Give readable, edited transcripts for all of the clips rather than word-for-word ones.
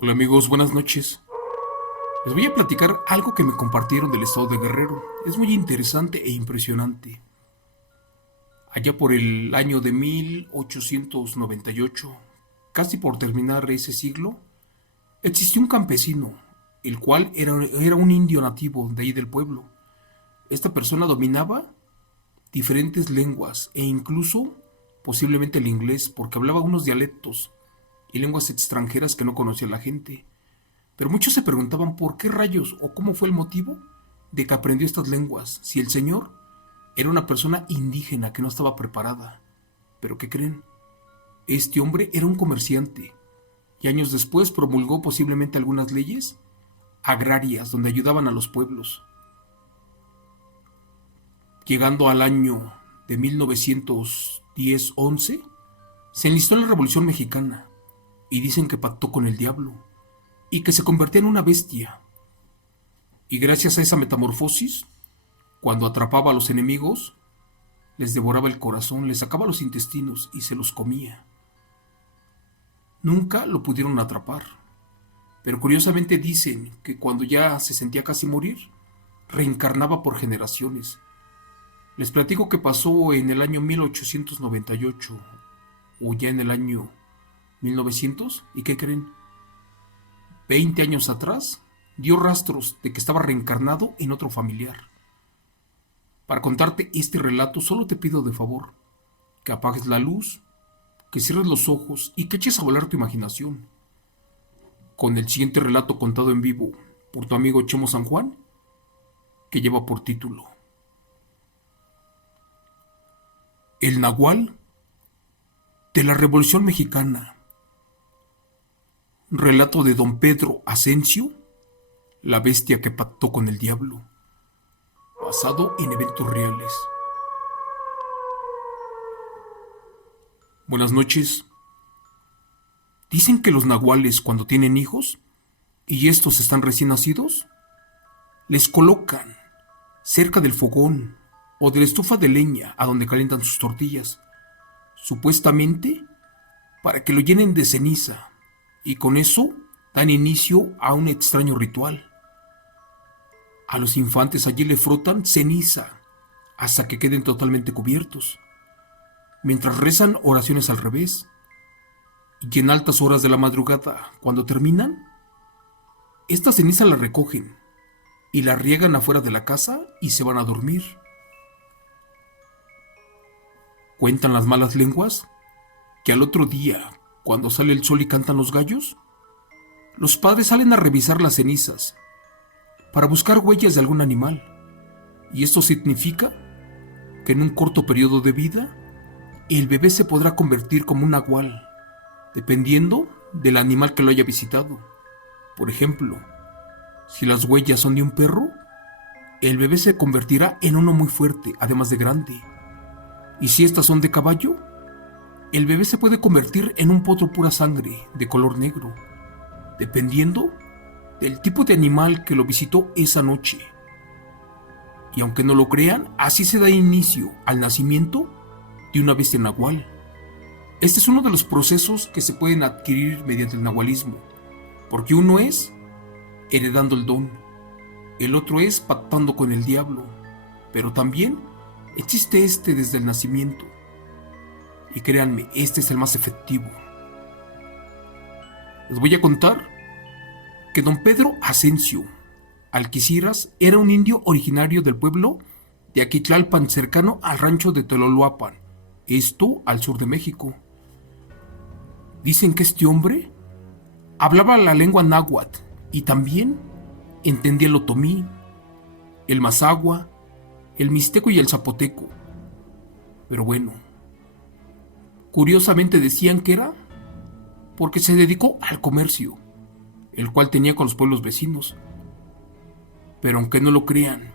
Hola amigos, buenas noches. Les voy a platicar algo que me compartieron del estado de Guerrero. Es muy interesante e impresionante. Allá por el año de 1898, casi por terminar ese siglo, existió un campesino, el cual era un indio nativo de ahí del pueblo. Esta persona dominaba diferentes lenguas e incluso posiblemente el inglés, porque hablaba unos dialectos y lenguas extranjeras que no conocía la gente. Pero muchos se preguntaban por qué rayos o cómo fue el motivo de que aprendió estas lenguas, si el señor era una persona indígena que no estaba preparada. Pero ¿qué creen? Este hombre era un comerciante y años después promulgó posiblemente algunas leyes agrarias donde ayudaban a los pueblos. Llegando al año de 1910-11, se enlistó en la Revolución Mexicana y dicen que pactó con el diablo y que se convertía en una bestia. Y gracias a esa metamorfosis, cuando atrapaba a los enemigos, les devoraba el corazón, les sacaba los intestinos y se los comía. Nunca lo pudieron atrapar, pero curiosamente dicen que cuando ya se sentía casi morir, reencarnaba por generaciones. Les platico que pasó en el año 1898 o ya en el año 1900, ¿y qué creen? 20 años atrás, dio rastros de que estaba reencarnado en otro familiar. Para contarte este relato, solo te pido de favor que apagues la luz, que cierres los ojos y que eches a volar tu imaginación. Con el siguiente relato contado en vivo por tu amigo Chemo San Juan, que lleva por título El Nahual de la Revolución Mexicana. Relato de don Pedro Asensio, la bestia que pactó con el diablo, basado en eventos reales. Buenas noches. Dicen que los nahuales, cuando tienen hijos y estos están recién nacidos, les colocan cerca del fogón o de la estufa de leña a donde calientan sus tortillas, supuestamente para que lo llenen de ceniza, y con eso dan inicio a un extraño ritual. A los infantes allí le frotan ceniza hasta que queden totalmente cubiertos, mientras rezan oraciones al revés. Y en altas horas de la madrugada, cuando terminan, esta ceniza la recogen y la riegan afuera de la casa y se van a dormir. Cuentan las malas lenguas que al otro día, cuando sale el sol y cantan los gallos, los padres salen a revisar las cenizas para buscar huellas de algún animal, y esto significa que en un corto periodo de vida el bebé se podrá convertir como un nahual, dependiendo del animal que lo haya visitado. Por ejemplo, si las huellas son de un perro, el bebé se convertirá en uno muy fuerte, además de grande. Y si estas son de caballo, el bebé se puede convertir en un potro pura sangre, de color negro, dependiendo del tipo de animal que lo visitó esa noche. Y aunque no lo crean, así se da inicio al nacimiento de una bestia nahual. Este es uno de los procesos que se pueden adquirir mediante el nahualismo, porque uno es heredando el don, el otro es pactando con el diablo, pero también existe este desde el nacimiento. Y créanme, este es el más efectivo. Les voy a contar que don Pedro Asensio Alquiciras era un indio originario del pueblo de Aquitlalpan, cercano al rancho de Tololoapan, esto al sur de México. Dicen que este hombre hablaba la lengua náhuatl y también entendía el otomí, el mazahua, el mixteco y el zapoteco. Pero bueno, curiosamente decían que era porque se dedicó al comercio, el cual tenía con los pueblos vecinos. Pero aunque no lo crean,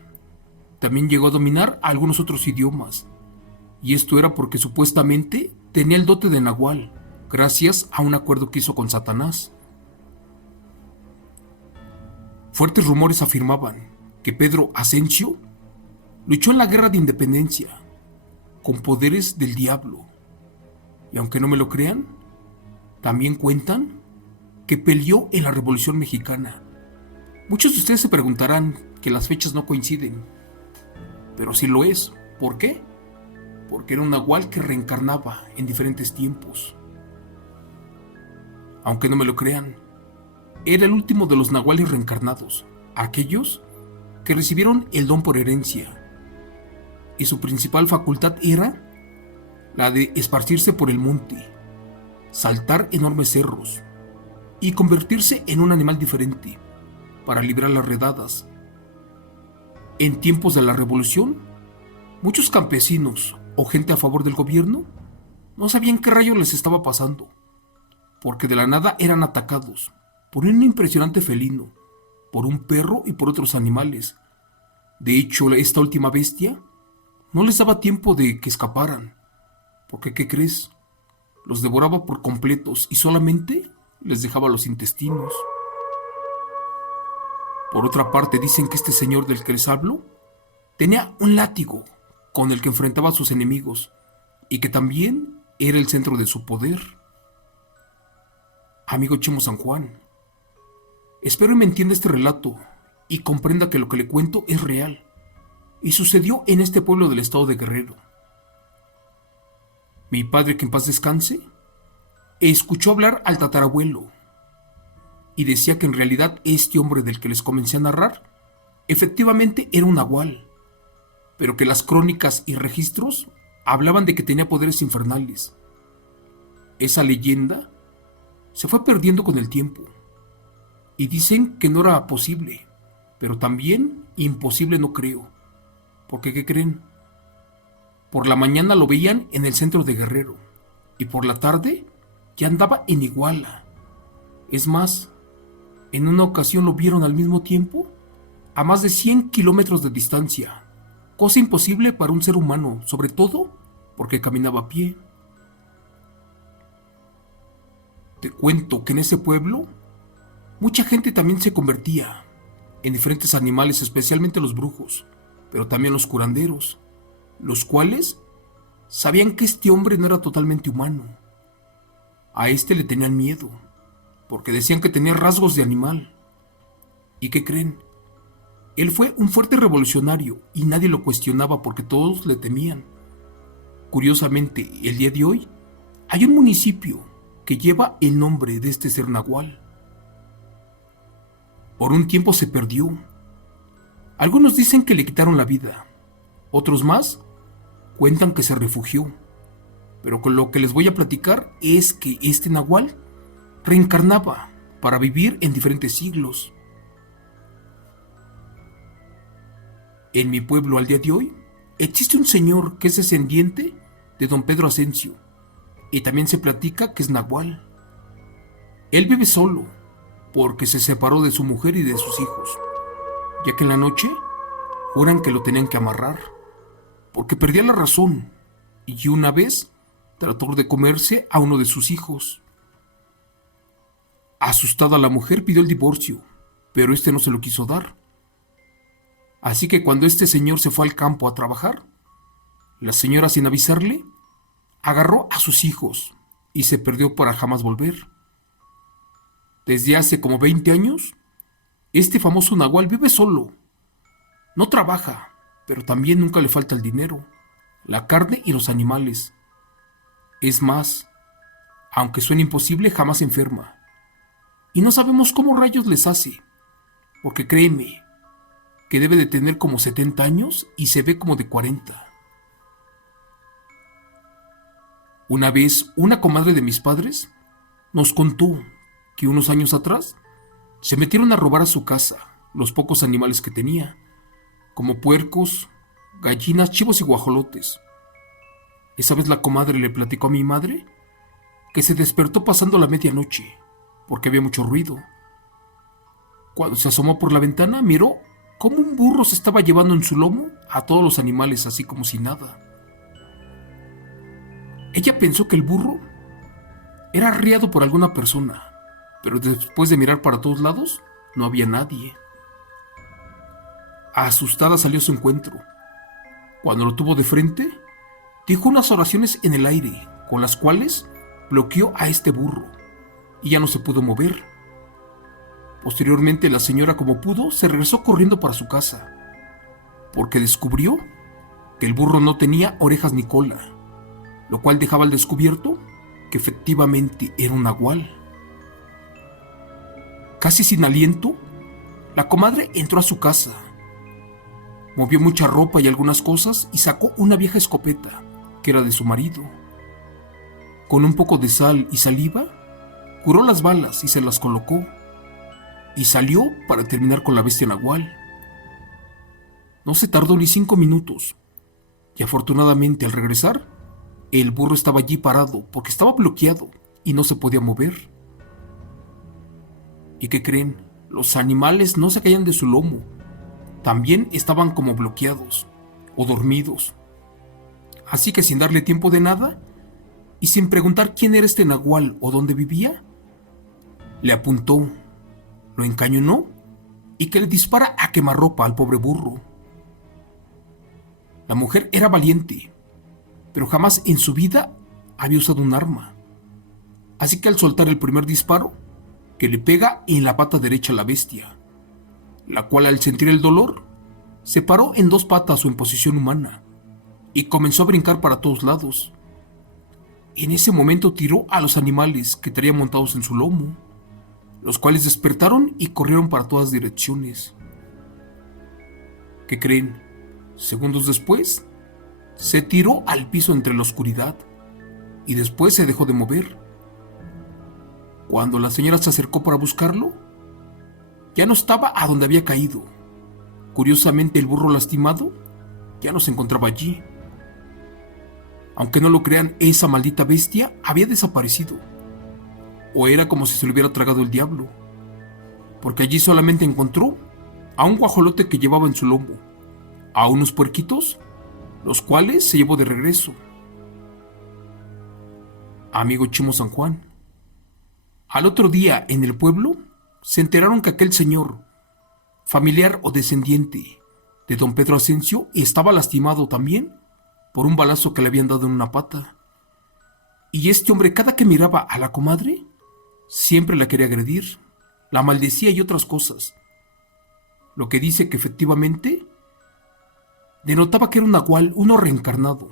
también llegó a dominar algunos otros idiomas, y esto era porque supuestamente tenía el dote de nahual, gracias a un acuerdo que hizo con Satanás. Fuertes rumores afirmaban que Pedro Asensio luchó en la guerra de independencia con poderes del diablo. Y aunque no me lo crean, también cuentan que peleó en la Revolución Mexicana. Muchos de ustedes se preguntarán que las fechas no coinciden, pero sí lo es. ¿Por qué? Porque era un nahual que reencarnaba en diferentes tiempos. Aunque no me lo crean, era el último de los nahuales reencarnados, aquellos que recibieron el don por herencia, y su principal facultad era la de esparcirse por el monte, saltar enormes cerros y convertirse en un animal diferente para librar las redadas. En tiempos de la revolución, muchos campesinos o gente a favor del gobierno no sabían qué rayos les estaba pasando, porque de la nada eran atacados por un impresionante felino, por un perro y por otros animales. De hecho, esta última bestia no les daba tiempo de que escaparan, porque ¿qué crees? Los devoraba por completos y solamente les dejaba los intestinos. Por otra parte, dicen que este señor del que les hablo tenía un látigo con el que enfrentaba a sus enemigos y que también era el centro de su poder. Amigo Chemo San Juan, espero y me entienda este relato y comprenda que lo que le cuento es real y sucedió en este pueblo del estado de Guerrero. Mi padre, que en paz descanse, escuchó hablar al tatarabuelo y decía que en realidad este hombre del que les comencé a narrar efectivamente era un nahual, pero que las crónicas y registros hablaban de que tenía poderes infernales. Esa leyenda se fue perdiendo con el tiempo y dicen que no era posible, pero también imposible no creo, porque ¿qué creen? Por la mañana lo veían en el centro de Guerrero y por la tarde ya andaba en Iguala. Es más, en una ocasión lo vieron al mismo tiempo a más de 100 kilómetros de distancia, cosa imposible para un ser humano, sobre todo porque caminaba a pie. Te cuento que en ese pueblo mucha gente también se convertía en diferentes animales, especialmente los brujos, pero también los curanderos, los cuales sabían que este hombre no era totalmente humano. A este le tenían miedo, porque decían que tenía rasgos de animal. ¿Y qué creen? Él fue un fuerte revolucionario y nadie lo cuestionaba porque todos le temían. Curiosamente, el día de hoy hay un municipio que lleva el nombre de este ser nahual. Por un tiempo se perdió. Algunos dicen que le quitaron la vida, otros más cuentan que se refugió. Pero con lo que les voy a platicar es que este nahual reencarnaba para vivir en diferentes siglos. En mi pueblo al día de hoy existe un señor que es descendiente de don Pedro Asensio y también se platica que es nahual. Él vive solo porque se separó de su mujer y de sus hijos, ya que en la noche juran que lo tenían que amarrar porque perdía la razón y una vez trató de comerse a uno de sus hijos. Asustada la mujer pidió el divorcio, pero este no se lo quiso dar. Así que cuando este señor se fue al campo a trabajar, la señora, sin avisarle, agarró a sus hijos y se perdió para jamás volver. Desde hace como 20 años, este famoso nahual vive solo. No trabaja, pero también nunca le falta el dinero, la carne y los animales. Es más, aunque suene imposible, jamás se enferma. Y no sabemos cómo rayos les hace, porque créeme, que debe de tener como 70 años y se ve como de 40. Una vez, una comadre de mis padres nos contó que unos años atrás se metieron a robar a su casa los pocos animales que tenía, como puercos, gallinas, chivos y guajolotes. Esa vez la comadre le platicó a mi madre que se despertó pasando la medianoche porque había mucho ruido. Cuando se asomó por la ventana, miró cómo un burro se estaba llevando en su lomo a todos los animales así como si nada. Ella pensó que el burro era arriado por alguna persona, pero después de mirar para todos lados, no había nadie. Asustada salió a su encuentro. Cuando lo tuvo de frente, dijo unas oraciones en el aire, con las cuales bloqueó a este burro, y ya no se pudo mover. Posteriormente la señora, como pudo, se regresó corriendo para su casa, porque descubrió que el burro no tenía orejas ni cola, lo cual dejaba al descubierto que efectivamente era un nahual. Casi sin aliento, la comadre entró a su casa, movió mucha ropa y algunas cosas y sacó una vieja escopeta que era de su marido. Con un poco de sal y saliva, curó las balas y se las colocó, y salió para terminar con la bestia nahual. No se tardó ni 5 minutos, y afortunadamente al regresar, el burro estaba allí parado porque estaba bloqueado y no se podía mover. ¿Y qué creen? Los animales no se caían de su lomo, también estaban como bloqueados o dormidos. Así que sin darle tiempo de nada, y sin preguntar quién era este nahual o dónde vivía, le apuntó, lo encañonó y que le dispara a quemarropa al pobre burro. La mujer era valiente, pero jamás en su vida había usado un arma. Así que al soltar el primer disparo, que le pega en la pata derecha a la bestia, la cual al sentir el dolor, se paró en 2 patas o en posición humana y comenzó a brincar para todos lados. En ese momento tiró a los animales que traía montados en su lomo, los cuales despertaron y corrieron para todas direcciones. ¿Qué creen? Segundos después, se tiró al piso entre la oscuridad y después se dejó de mover. Cuando la señora se acercó para buscarlo, ya no estaba a donde había caído. Curiosamente, el burro lastimado ya no se encontraba allí. Aunque no lo crean, esa maldita bestia había desaparecido. O era como si se lo hubiera tragado el diablo, porque allí solamente encontró a un guajolote que llevaba en su lomo, a unos puerquitos, los cuales se llevó de regreso. Amigo Chimo San Juan, al otro día en el pueblo se enteraron que aquel señor, familiar o descendiente de don Pedro Asensio, estaba lastimado también por un balazo que le habían dado en una pata. Y este hombre, cada que miraba a la comadre, siempre la quería agredir, la maldecía y otras cosas. Lo que dice que efectivamente denotaba que era un nahual, uno reencarnado,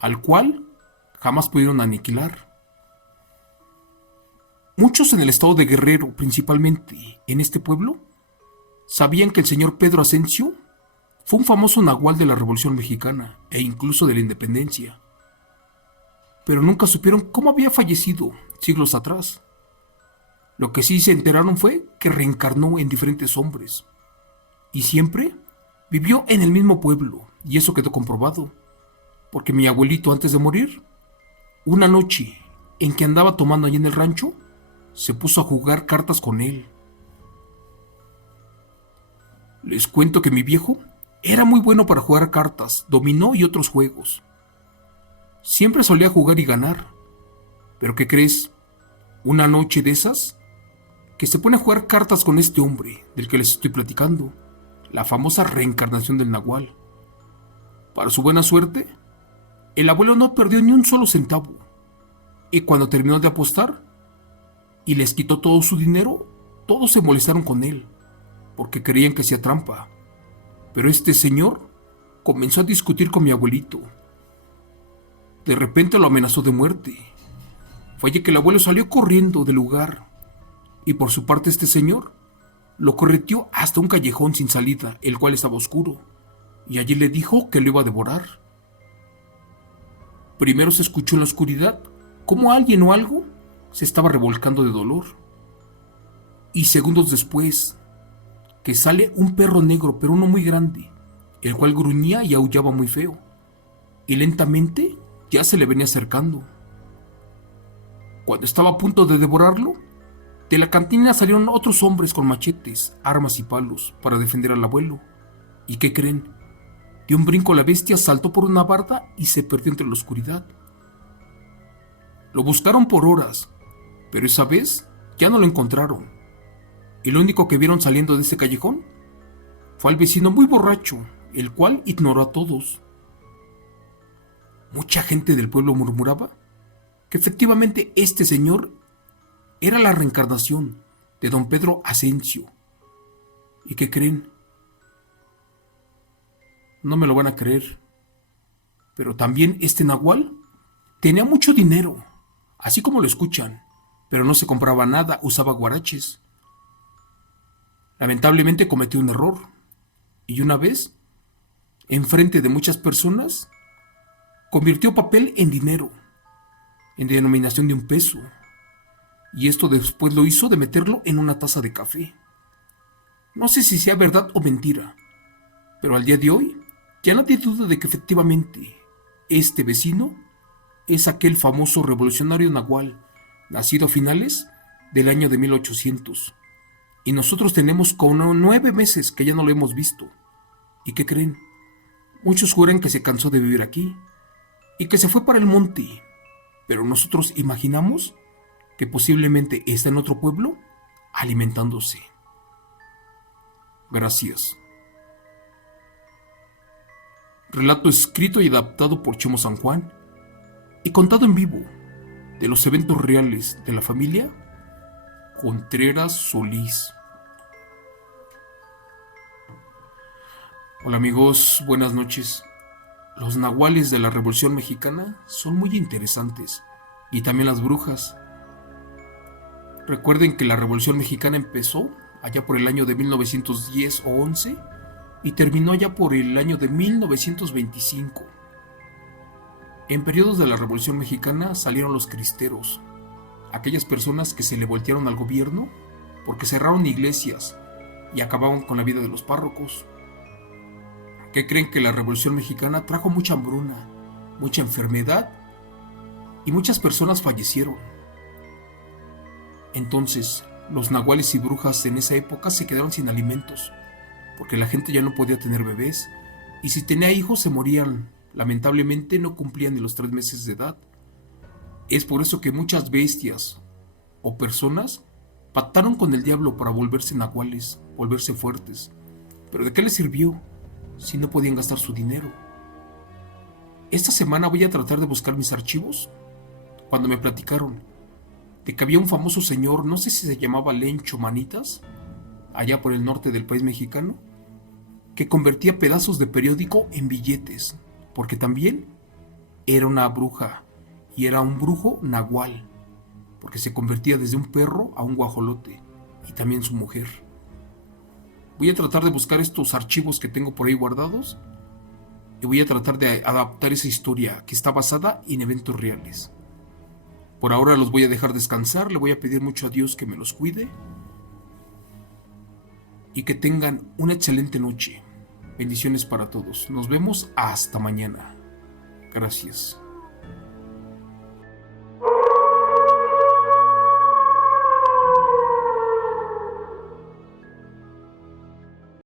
al cual jamás pudieron aniquilar. Muchos en el estado de Guerrero, principalmente en este pueblo, sabían que el señor Pedro Asensio fue un famoso nahual de la Revolución Mexicana e incluso de la Independencia, pero nunca supieron cómo había fallecido siglos atrás. Lo que sí se enteraron fue que reencarnó en diferentes hombres y siempre vivió en el mismo pueblo, y eso quedó comprobado, porque mi abuelito, antes de morir, una noche en que andaba tomando allí en el rancho, se puso a jugar cartas con él. Les cuento que mi viejo era muy bueno para jugar cartas, dominó y otros juegos. Siempre solía jugar y ganar. Pero ¿qué crees? Una noche de esas, que se pone a jugar cartas con este hombre del que les estoy platicando, la famosa reencarnación del nahual. Para su buena suerte, el abuelo no perdió ni un solo centavo, y cuando terminó de apostar y les quitó todo su dinero, todos se molestaron con él, porque creían que hacía trampa. Pero este señor comenzó a discutir con mi abuelito. De repente lo amenazó de muerte. Fue allí que el abuelo salió corriendo del lugar, y por su parte este señor lo correteó hasta un callejón sin salida, el cual estaba oscuro, y allí le dijo que lo iba a devorar. Primero se escuchó en la oscuridad cómo alguien o algo se estaba revolcando de dolor, y segundos después que sale un perro negro, pero uno muy grande, el cual gruñía y aullaba muy feo, y lentamente ya se le venía acercando. Cuando estaba a punto de devorarlo, de la cantina salieron otros hombres con machetes, armas y palos para defender al abuelo. ¿Y qué creen? De un brinco la bestia saltó por una barda y se perdió entre la oscuridad. Lo buscaron por horas, pero esa vez ya no lo encontraron. Y lo único que vieron saliendo de ese callejón fue al vecino muy borracho, el cual ignoró a todos. Mucha gente del pueblo murmuraba que efectivamente este señor era la reencarnación de don Pedro Asensio. ¿Y qué creen? No me lo van a creer, pero también este nahual tenía mucho dinero, así como lo escuchan, pero no se compraba nada, usaba guaraches. Lamentablemente cometió un error, y una vez, enfrente de muchas personas, convirtió papel en dinero, en denominación de 1 peso, y esto después lo hizo de meterlo en una taza de café. No sé si sea verdad o mentira, pero al día de hoy ya nadie duda de que efectivamente este vecino es aquel famoso revolucionario nahual, nacido a finales del año de 1800. Y nosotros tenemos como 9 meses que ya no lo hemos visto. ¿Y qué creen? Muchos juran que se cansó de vivir aquí y que se fue para el monte, pero nosotros imaginamos que posiblemente está en otro pueblo alimentándose. Gracias. Relato escrito y adaptado por Chemo San Juan y contado en vivo de los eventos reales de la familia Contreras Solís. Hola amigos, buenas noches. Los nahuales de la Revolución Mexicana son muy interesantes, y también las brujas. Recuerden que la Revolución Mexicana empezó allá por el año de 1910 o 11 y terminó allá por el año de 1925. En periodos de la Revolución Mexicana salieron los cristeros, aquellas personas que se le voltearon al gobierno porque cerraron iglesias y acababan con la vida de los párrocos. ¿Qué creen? Que la Revolución Mexicana trajo mucha hambruna, mucha enfermedad y muchas personas fallecieron. Entonces, los nahuales y brujas en esa época se quedaron sin alimentos, porque la gente ya no podía tener bebés, y si tenía hijos se morían. Lamentablemente no cumplían ni los 3 meses de edad. Es por eso que muchas bestias o personas pactaron con el diablo para volverse nahuales, volverse fuertes. ¿Pero de qué les sirvió si no podían gastar su dinero? Esta semana voy a tratar de buscar mis archivos cuando me platicaron de que había un famoso señor, no sé si se llamaba Lencho Manitas, allá por el norte del país mexicano, que convertía pedazos de periódico en billetes, porque también era una bruja y era un brujo nahual, porque se convertía desde un perro a un guajolote, y también su mujer. Voy a tratar de buscar estos archivos que tengo por ahí guardados y voy a tratar de adaptar esa historia que está basada en eventos reales. Por ahora los voy a dejar descansar, le voy a pedir mucho a Dios que me los cuide y que tengan una excelente noche. Bendiciones para todos. Nos vemos hasta mañana. Gracias.